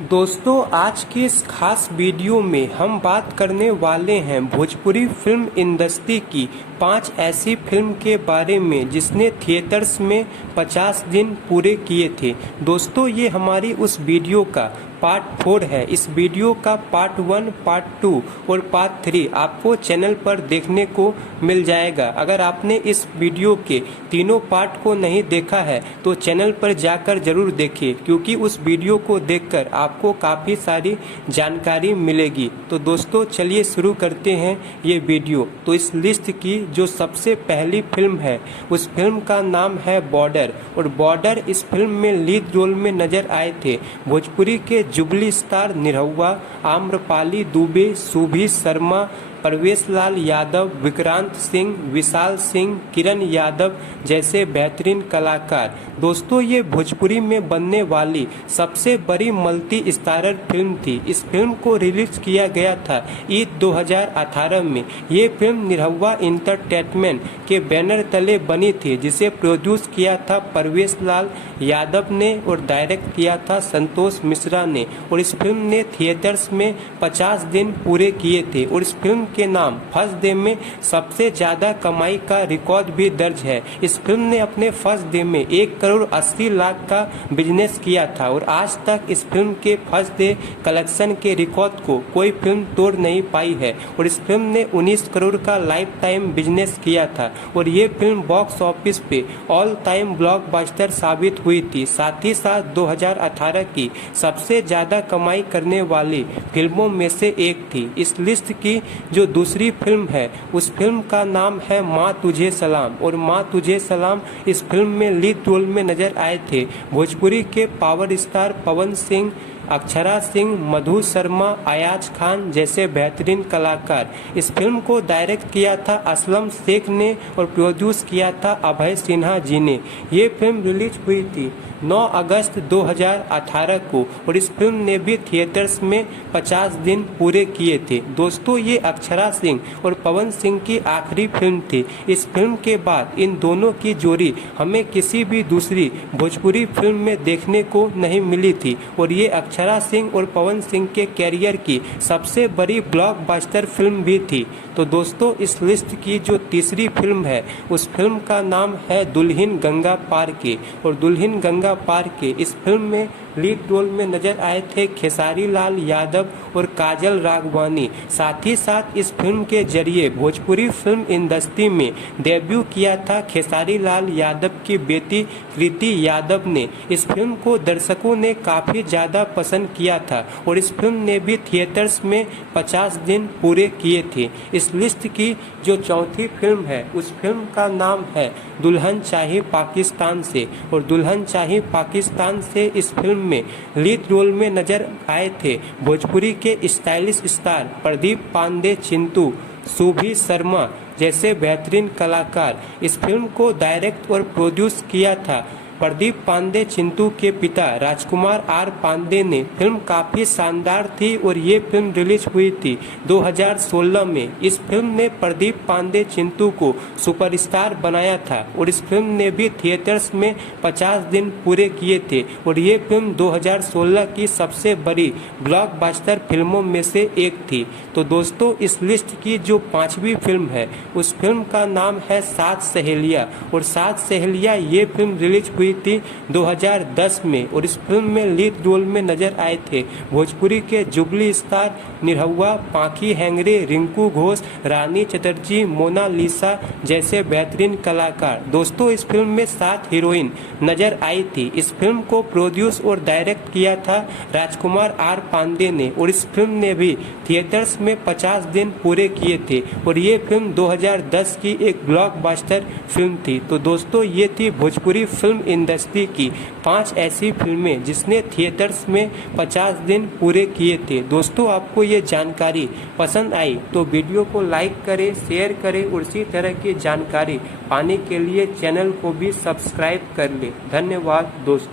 दोस्तों, आज की इस खास वीडियो में हम बात करने वाले हैं भोजपुरी फिल्म इंडस्ट्री की 5 ऐसी फिल्म के बारे में जिसने थिएटर्स में 50 दिन पूरे किए थे। दोस्तों, ये हमारी उस वीडियो का पार्ट 4 है। इस वीडियो का पार्ट 1, पार्ट 2 और पार्ट 3 आपको चैनल पर देखने को मिल जाएगा। अगर आपने इस वीडियो के तीनों पार्ट को नहीं देखा है तो चैनल पर जाकर जरूर देखिए, क्योंकि उस वीडियो को देखकर आपको काफ़ी सारी जानकारी मिलेगी। तो दोस्तों, चलिए शुरू करते हैं ये वीडियो। तो इस लिस्ट की जो सबसे पहली फिल्म है उस फिल्म का नाम है बॉर्डर। और बॉर्डर इस फिल्म में लीड रोल में नजर आए थे भोजपुरी के जुबली स्टार निरहुआ, आम्रपाली दुबे, सुभी शर्मा, परवेश लाल यादव, विक्रांत सिंह, विशाल सिंह, किरण यादव जैसे बेहतरीन कलाकार। दोस्तों, ये भोजपुरी में बनने वाली सबसे बड़ी मल्टी स्टारर फिल्म थी। इस फिल्म को रिलीज किया गया था ईद 2018 में। ये फिल्म निरहुआ इंटरटेनमेंट के बैनर तले बनी थी, जिसे प्रोड्यूस किया था परवेश लाल यादव ने और डायरेक्ट किया था संतोष मिश्रा ने। और इस फिल्म ने थिएटर्स में 50 दिन पूरे किए थे। और इस फिल्म के नाम फर्स्ट डे में सबसे ज्यादा कमाई का रिकॉर्ड भी दर्ज है। इस फिल्म ने अपने फर्स्ट डे में 1 करोड़ 80 लाख का बिजनेस किया था। और आज तक इस फिल्म के फर्स्ट डे कलेक्शन के रिकॉर्ड को कोई फिल्म तोड़ नहीं पाई है। और इस फिल्म ने 19 करोड़ का लाइफ टाइम बिजनेस किया था। और ये फिल्म बॉक्स ऑफिस पे ऑल टाइम ब्लॉकबस्टर साबित हुई थी। साथ ही साथ 2018 की सबसे ज्यादा कमाई करने वाली फिल्मों में से एक थी। इस लिस्ट की जो दूसरी फिल्म है उस फिल्म का नाम है माँ तुझे सलाम। और माँ तुझे सलाम इस फिल्म में लीड रोल में नजर आए थे भोजपुरी के पावर स्टार पवन सिंह, अक्षरा सिंह, मधु शर्मा, अयाज खान जैसे बेहतरीन कलाकार। इस फिल्म को डायरेक्ट किया था असलम शेख ने और प्रोड्यूस किया था अभय सिन्हा जी ने। ये फिल्म रिलीज हुई थी 9 अगस्त 2018 को। और इस फिल्म ने भी थिएटर्स में 50 दिन पूरे किए थे। दोस्तों, ये अक्षरा सिंह और पवन सिंह की आखिरी फिल्म थी। इस फिल्म के बाद इन दोनों की जोड़ी हमें किसी भी दूसरी भोजपुरी फिल्म में देखने को नहीं मिली थी। और ये अक्षरा सिंह और पवन सिंह के कैरियर की सबसे बड़ी ब्लॉकबस्टर फिल्म भी थी। तो दोस्तों, इस लिस्ट की जो तीसरी फिल्म है उस फिल्म का नाम है दुल्हन गंगा पार के। और दुल्हन गंगा पार के इस फिल्म में लीड रोल में नजर आए थे खेसारी लाल यादव और काजल राघवानी। साथ ही साथ इस फिल्म के जरिए भोजपुरी फिल्म इंडस्ट्री में डेब्यू किया था खेसारी लाल यादव की बेटी कृति यादव ने। इस फिल्म को दर्शकों ने काफ़ी ज़्यादा पसंद किया था। और इस फिल्म ने भी थिएटर्स में 50 दिन पूरे किए थे। इस लिस्ट की जो चौथी फिल्म है उस फिल्म का नाम है दुल्हन चाहिए पाकिस्तान से। और दुल्हन चाहिए पाकिस्तान से इस फिल्म में लीड रोल में नजर आए थे भोजपुरी के स्टाइलिश स्टार प्रदीप पांडे, चिंटू, सुभी शर्मा जैसे बेहतरीन कलाकार। इस फिल्म को डायरेक्ट और प्रोड्यूस किया था प्रदीप पांडे चिंटू के पिता राजकुमार आर पांडे ने। फिल्म काफ़ी शानदार थी और ये फिल्म रिलीज हुई थी 2016 में। इस फिल्म ने प्रदीप पांडे चिंटू को सुपरस्टार बनाया था। और इस फिल्म ने भी थिएटर्स में 50 दिन पूरे किए थे। और ये फिल्म 2016 की सबसे बड़ी ब्लॉकबस्टर फिल्मों में से एक थी। तो दोस्तों, इस लिस्ट की जो 5वीं फिल्म है उस फिल्म का नाम है सात सहेलियाँ। और सात सहेलियाँ ये फिल्म रिलीज हुई थी 2010 में। और इस फिल्म में लीड रोल में नजर आए थे भोजपुरी के जुबली स्टार निरहुआ, पाखी हेंगरे, रिंकू घोष, रानी चटर्जी, मोनालिसा जैसे बेहतरीन कलाकार। दोस्तों, इस फिल्म में 7 हीरोइन नजर आई थी। इस फिल्म को प्रोड्यूस और डायरेक्ट किया था राजकुमार आर पांडे ने। और इस फिल्म ने भी थिएटर्स में 50 दिन पूरे किए थे। और ये फिल्म 2010 की एक ब्लॉकबस्टर फिल्म थी। तो दोस्तों, ये थी भोजपुरी फिल्म इंडस्ट्री की 5 ऐसी फिल्में जिसने थिएटर्स में 50 दिन पूरे किए थे। दोस्तों, आपको ये जानकारी पसंद आई तो वीडियो को लाइक करें, शेयर करें और इसी तरह की जानकारी पाने के लिए चैनल को भी सब्सक्राइब कर लें। धन्यवाद दोस्तों।